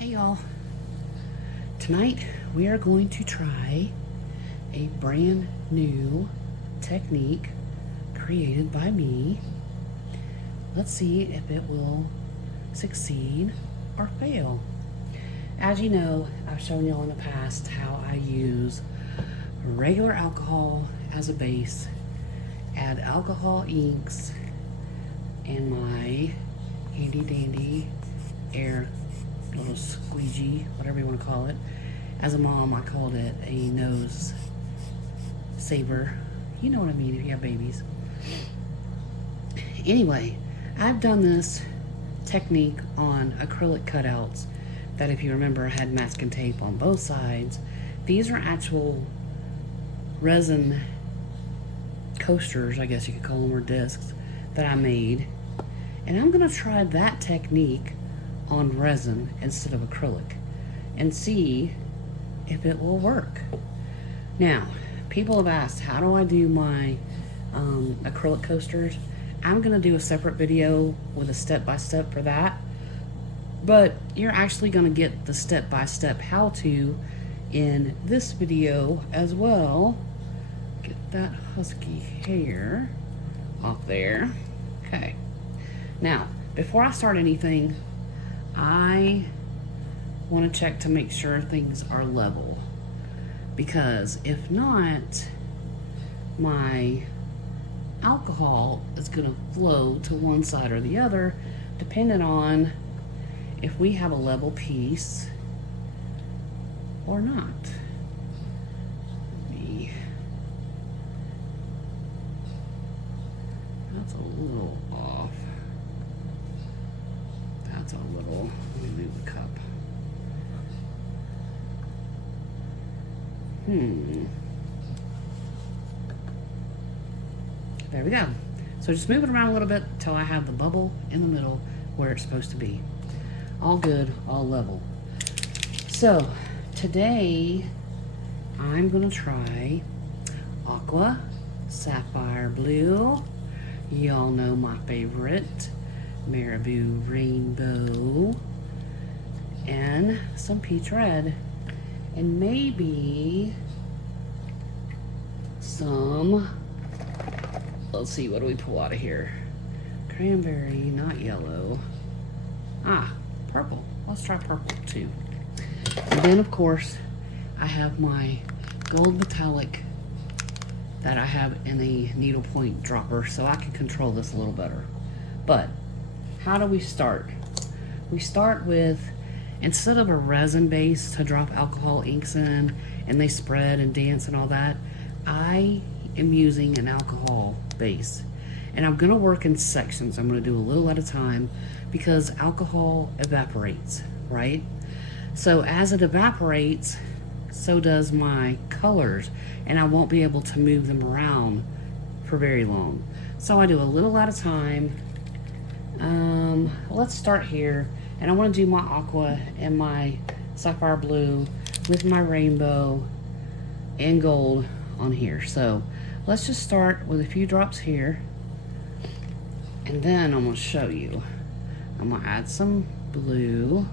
Hey y'all, tonight we are going to try a brand new technique created by me. Let's see if it will succeed or fail. As you know, I've shown y'all in the past how I use regular alcohol as a base, add alcohol inks, and my handy dandy air little squeegee, whatever you want to call it. As a mom, I called it a nose saver. You know what I mean if you have babies. Anyway, I've done this technique on acrylic cutouts that, if you remember, had masking tape on both sides. These are actual resin coasters, I guess you could call them, or discs that I made. And I'm going to try that technique on resin instead of acrylic and see if it will work. Now, people have asked, how do I do my acrylic coasters? I'm going to do a separate video with a step-by-step for that, but you're actually going to get the step-by-step how-to in this video as well. Get that husky hair off there. Okay. Now, before I start anything, I want to check to make sure things are level, because if not, my alcohol is going to flow to one side or the other, depending on if we have a level piece or not. That's a little off. That's a little, let me move the cup. There we go. So just move it around a little bit until I have the bubble in the middle where it's supposed to be. All good, all level. So today I'm gonna try aqua, sapphire blue. Y'all know my favorite, Marabu rainbow, and some peach red, and maybe some, let's see, what do we pull out of here? Cranberry, not yellow. Purple. Let's try purple too. And then of course I have my gold metallic that I have in a needlepoint dropper, so I can control this a little better. But how do we start? We start with, instead of a resin base to drop alcohol inks in and they spread and dance and all that, I am using an alcohol base. And I'm gonna work in sections. I'm gonna do a little at a time because alcohol evaporates, right? So as it evaporates, so does my colors, and I won't be able to move them around for very long. So I do a little at a time. Let's start here, and I want to do my aqua and my sapphire blue with my rainbow and gold on here. So let's just start with a few drops here, and then I'm going to show you. I'm going to add some blue.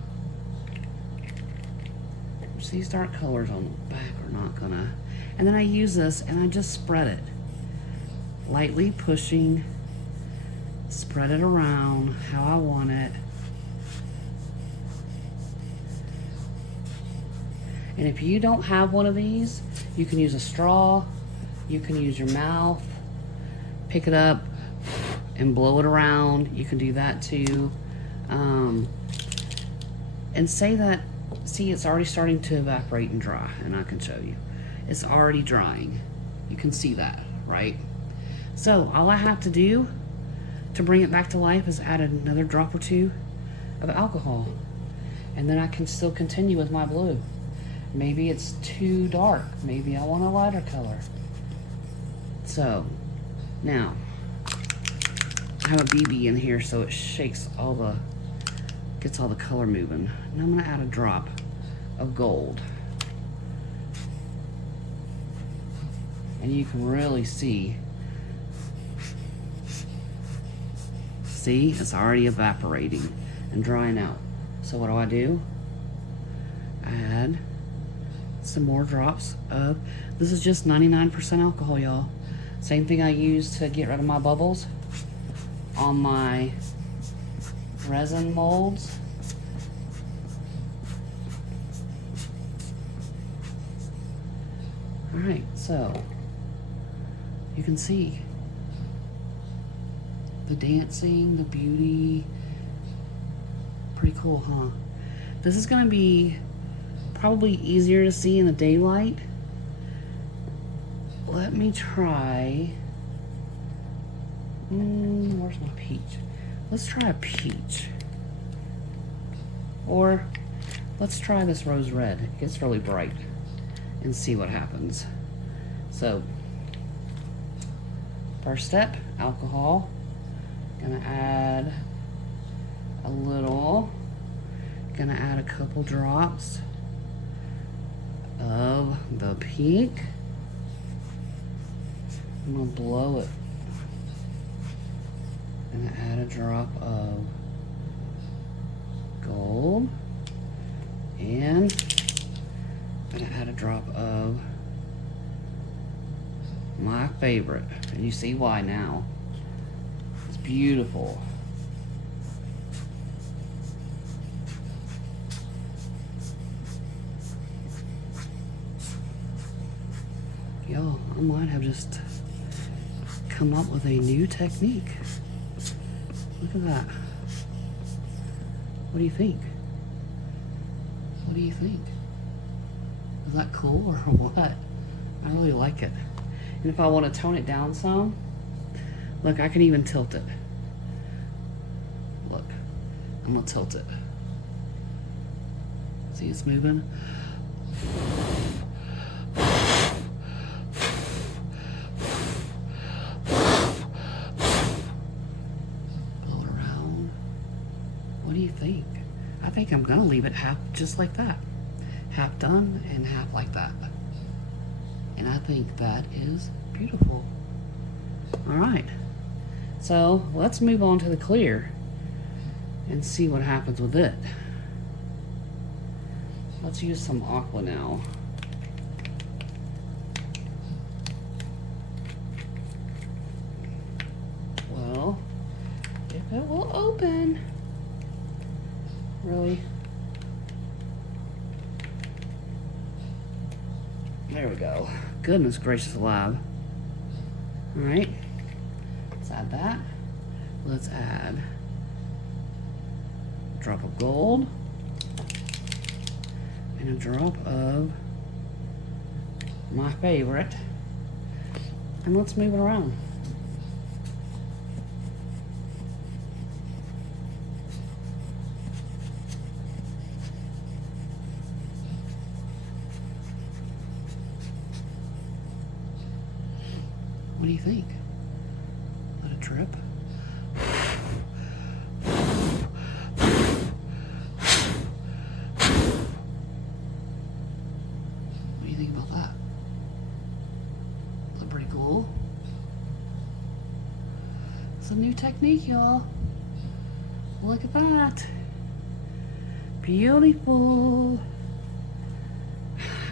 These dark colors on the back are not gonna, and then I use this and I just spread it, lightly pushing, spread it around how I want it. And if you don't have one of these, you can use a straw, you can use your mouth, pick it up and blow it around. You can do that too. And say that, see, it's already starting to evaporate and dry, and I can show you. It's already drying. You can see that, right? So all I have to do to bring it back to life is add another drop or two of alcohol, and then I can still continue with my blue. Maybe it's too dark. Maybe I want a lighter color. So now I have a BB in here, so it shakes all the, gets all the color moving. And I'm gonna add a drop of gold. And you can really see, it's already evaporating and drying out. So what do? add some more drops of, this is just 99% alcohol, y'all. Same thing I use to get rid of my bubbles on my resin molds. Alright, so you can see the dancing, the beauty. Pretty cool, huh? This is going to be probably easier to see in the daylight. Let me try. Where's my peach? Let's try a peach. Or let's try this rose red. It gets really bright. And see what happens. So, first step, alcohol. Gonna add a little. Gonna add a couple drops of the pink. I'm gonna blow it. Gonna add a drop of gold. And I'm gonna add a drop of my favorite. And you see why now. It's beautiful. Y'all, I might have just come up with a new technique. Look at that. What do you think? What do you think? Is that cool or what? I really like it. And if I want to tone it down some, look, I can even tilt it. Look, I'm gonna tilt it. See, it's moving. Blow it around. What do you think? I think I'm gonna leave it half just like that. Half done and half like that. And I think that is beautiful. All right, so let's move on to the clear and see what happens with it. Let's use some aqua now. Well, if it will open. Really? There we go. Goodness gracious alive. Alright. Let's add that. Let's add a drop of gold. And a drop of my favorite. And let's move it around. What do you think? Let it drip. What do you think about that? Is that pretty cool? It's a new technique, y'all. Look at that. Beautiful.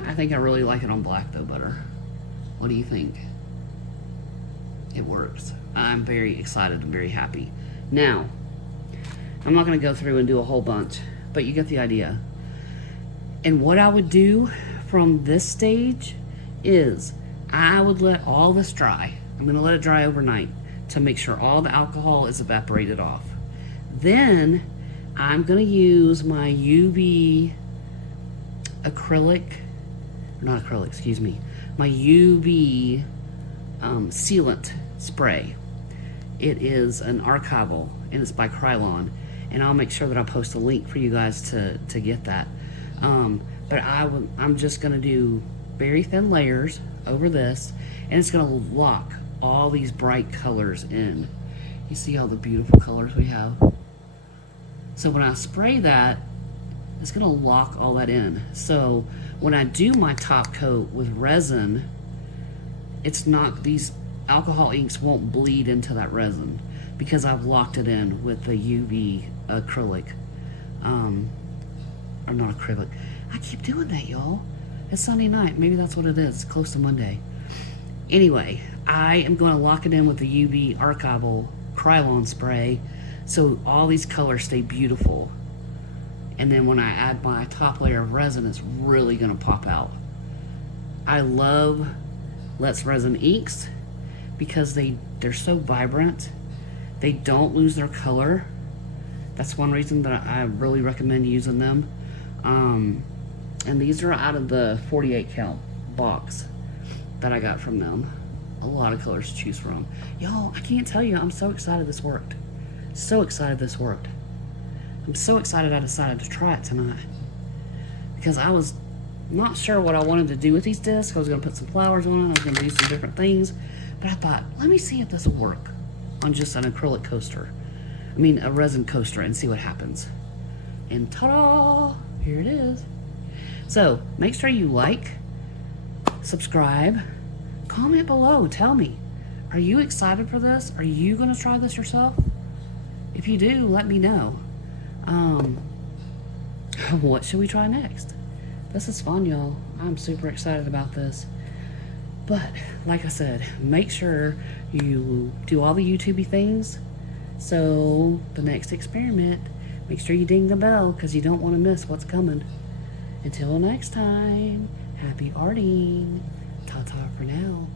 I think I really like it on black though better. What do you think? It works. I'm very excited and very happy. Now, I'm not going to go through and do a whole bunch, but you get the idea. And what I would do from this stage is I would let all this dry. I'm going to let it dry overnight to make sure all the alcohol is evaporated off. Then I'm going to use my UV acrylic, not acrylic, excuse me, my UV sealant spray. It is an Archival and it's by Krylon, and I'll make sure that I post a link for you guys to get that. But I'm just gonna do very thin layers over this, and it's gonna lock all these bright colors in. You see all the beautiful colors we have? So when I spray that, it's gonna lock all that in. So when I do my top coat with resin, it's not, these alcohol inks won't bleed into that resin because I've locked it in with the UV acrylic, or not acrylic. I keep doing that, y'all. It's Sunday night. Maybe that's what it is. It's close to Monday. Anyway, I am going to lock it in with the UV Archival Krylon spray so all these colors stay beautiful. And then when I add my top layer of resin, it's really going to pop out. I love Let's Resin inks because they're so vibrant. They don't lose their color. That's one reason that I really recommend using them. And these are out of the 48 count box that I got from them. A lot of colors to choose from. Y'all, I can't tell you, I'm so excited this worked. So excited this worked. I'm so excited I decided to try it tonight. Because I was not sure what I wanted to do with these discs. I was going to put some flowers on it. I was going to do some different things. But I thought, let me see if this will work on just an acrylic coaster. I mean, a resin coaster, and see what happens. And ta-da! Here it is. So, make sure you like, subscribe, comment below. Tell me, are you excited for this? Are you going to try this yourself? If you do, let me know. What should we try next? This is fun, y'all. I'm super excited about this. But, like I said, make sure you do all the YouTubey things. So, the next experiment, make sure you ding the bell because you don't want to miss what's coming. Until next time, happy arting. Ta-ta for now.